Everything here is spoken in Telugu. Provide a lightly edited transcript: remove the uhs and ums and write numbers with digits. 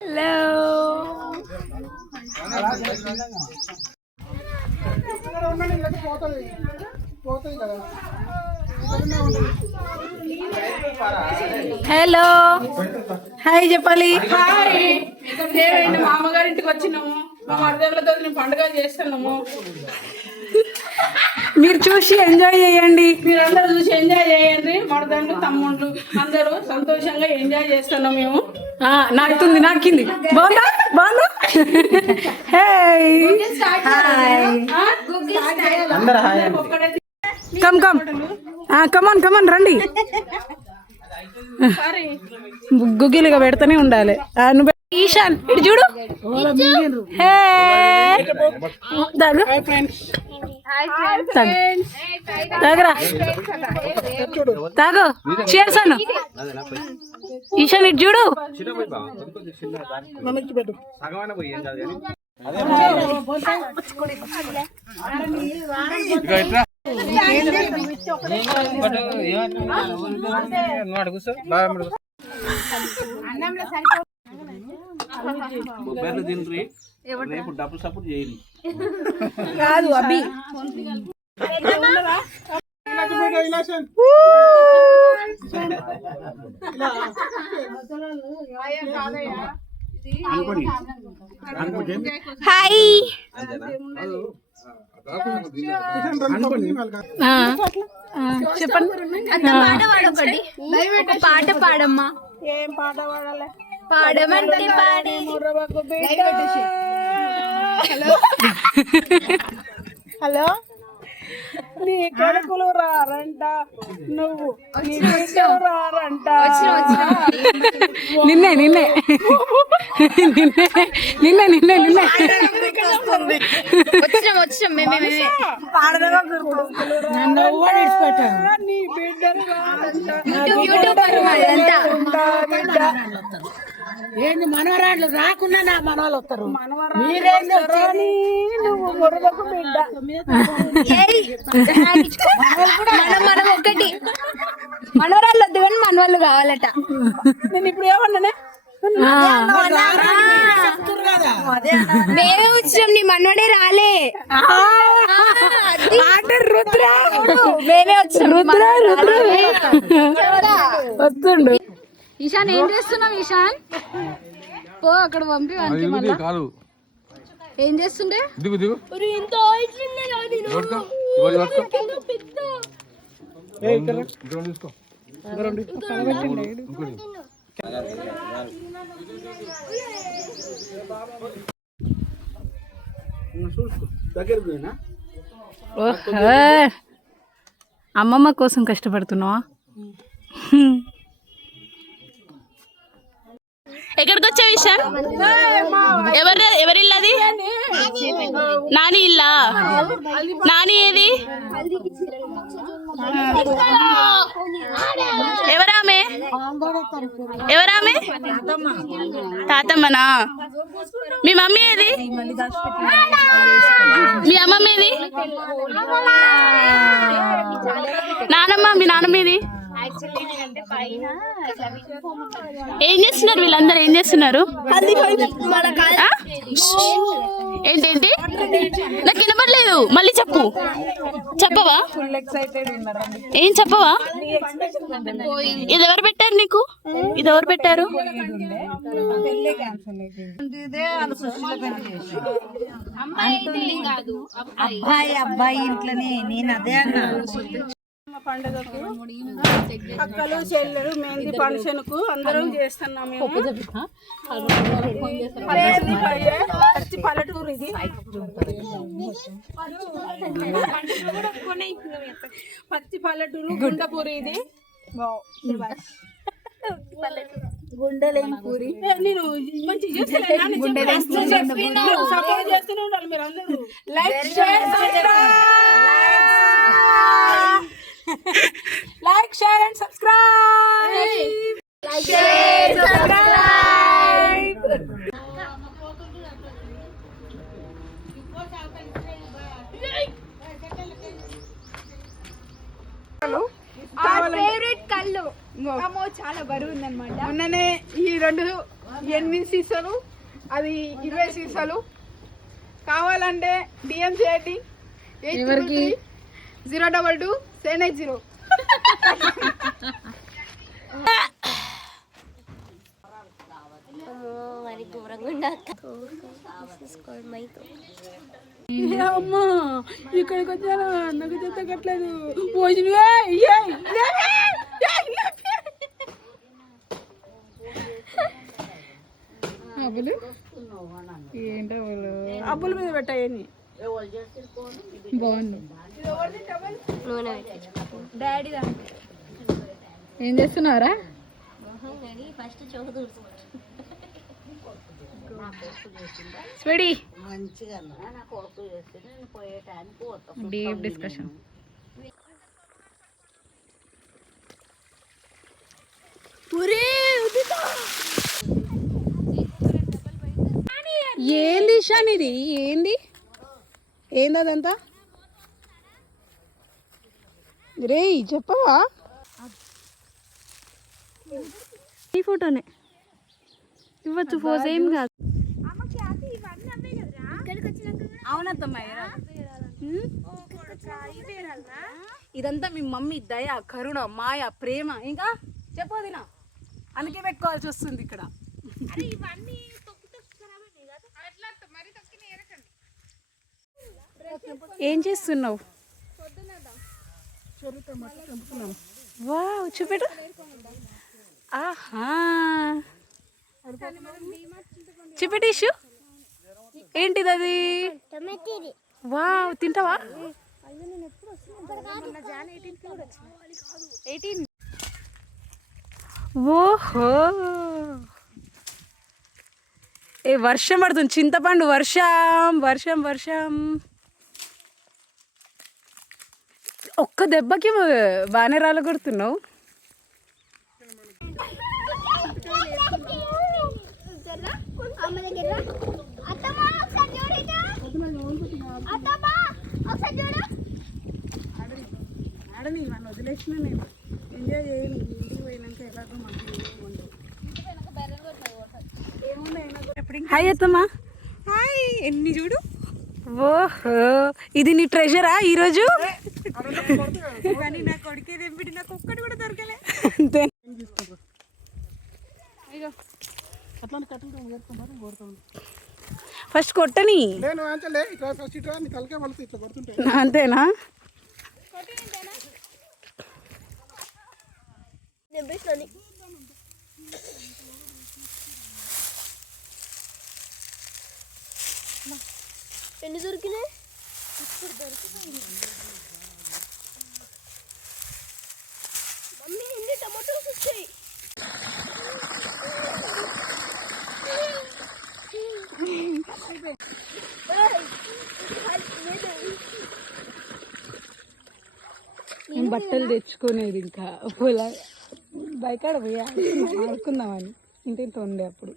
హలో హాయ్ చెప్పాలి. మా అమ్మగారింటికి వచ్చినాము. మా మరదలతో పండుగ చేస్తున్నాము. మీరు చూసి ఎంజాయ్ చేయండి. మీరందరూ చూసి ఎంజాయ్ చేయండి. మరదళ్ళు తమ్ముళ్ళు అందరూ సంతోషంగా ఎంజాయ్ చేస్తున్నాం మేము. నాకుతుంది నాకింది. బాగుందా బాగుందా? కమ్ కమ్ కమాన్ కమాన్ రండి. గుగ్గిలుగా పెడతానే ఉండాలి. నువ్వు ఈశాన్ ఇటు చూడు. తాగరా తాగు చేశాను. ఈశాన్ ఇటు చూడు. రేపు డబ్బులు సపోర్ట్ చేయండి కాదు అభి. హాయ్ చెప్పండి. పాట పాడమ్మా. ఏం పాట పాడాలి? పాడమంటే పాడి. హలో నీ కొడుకులు రారంట, నువ్వు నీ బిడ్డలు రారంట. నిన్నే నిన్నే నిన్నే నిన్నే నిన్నే నిన్నే వచ్చినాం మేమే నీ బిడ్డలు రారంట. ఏంది మనవరాళ్ళు రాకుండా నా మనవాళ్ళు వస్తారు. నువ్వు మురగకు బిడ్డ. మనం ఒకటి మనవరాళ్ళు వద్దు కానీ మనవాళ్ళు కావాలట. నేను ఇప్పుడు ఏమన్నానే? మేమే వచ్చినాం, నీ మనవడే రాలే. మేమే వచ్చినాం. వస్తుండు. ఈశాన్ ఏం చేస్తున్నావు? ఈశాన్ పో అక్కడ పంపి ఏం చేస్తుండే? అమ్మమ్మ కోసం కష్టపడుతున్నావా? ఎక్కడికి వచ్చావు ఈశాన్? ఎవరిల్లది? నాని ఇల్లా? నాని ఏది? ఎవరామె? ఎవరామె? తాతమ్మనా? మీ మమ్మీ ఏది? మీ అమ్మమ్మ ఏది? నానమ్మ? మీ నానమ్మ ఏది? ఏం చేస్తున్నారు వీళ్ళందరూ? ఏం చేస్తున్నారు? ఏంటేంటి? నాకు వినపడలేదు. మళ్ళీ చెప్పు. చెప్పవా? ఏం చెప్పవా? ఇది ఎవరు పెట్టారు నీకు? ఇది ఎవరు పెట్టారు? అబ్బాయి ఇంట్లోనే. నేను అదే అన్నా. పండుగకు అక్కలు చెల్లెలు మెహందీ ఫంక్షన్ కు అందరం చేస్తున్నాం మేము. పల్లెటూరు ఇది. పచ్చి పల్లెటూరు గుండపూరి ఇది. గుండెలేని పూరి. నేను మంచి సపోర్ట్ చేస్తూనే ఉండాలి మీరు అందరూ. Like share and subscribe. Favourite కళ్ళు. అమ్మో చాలా బరువు ఉందన్నమాట. మొన్ననే ఈ 2 8 సీసాలు, అది 20 సీసాలు. కావాలంటే డిఎం చేయండి. 022-780. అమ్మా ఇక్కడికి వచ్చాను, నాకు చెత్త కట్టలేదు. భోజనం అబ్బులు ఏంటి అబ్బుల మీద పెట్టాయని బాగుండు. ఏం చేస్తున్నారా? Sweety deep discussion. ఏంది ఇషాన్ ఇది? ఏంది అదంతా? రే చెప్పవా? ఈ ఫోటోనే ఇవ్వచ్చు, ఫోజ్ ఏం కాదు. అవునత్తమ్మ, ఇదంతా మీ మమ్మీ దయ, కరుణ, మాయ, ప్రేమ. ఇంకా చెప్పదినా, అందుకే పెట్టుకోవాల్సి వస్తుంది ఇక్కడ. ఏం చేస్తున్నావు? వావ్, చూపెట్టు. ఆహా, చూపెట్టు ఇష్యూ. ఏంటిది అది? వావ్, తింటావా? 18. ఓహో, ఏ వర్షం పడుతుంది, చింతపండు వర్షం వర్షం వర్షం. ఒక్క దెబ్బకి బాగానే రాలగొడుతున్నావు. ఆడని నన్ను వదిలేసిన, నేను ఎంజాయ్ చేయను. ఇంటికి పోయినాక ఎలాగో హాయ్ అత్తమ్మా. హాయ్, ఎన్ని చూడు. ఓహో, ఇది నీ ట్రెజరా ఈరోజు? కానీ నా కొడుకే తెంపిడి, నాకు ఒక్కటి కూడా దొరకలే. అంతే. ఫస్ట్ కొట్టని. అంతేనా? ఎన్ని దొరికినాయి? మమ్మీ ఎన్ని టమాటోస్ వచ్చాయి? నేను బట్టలు తెచ్చుకునేది ఇంకా పొలా బయకాడ పోయి ఆడుకుందామని. ఇంత ఉండే అప్పుడు.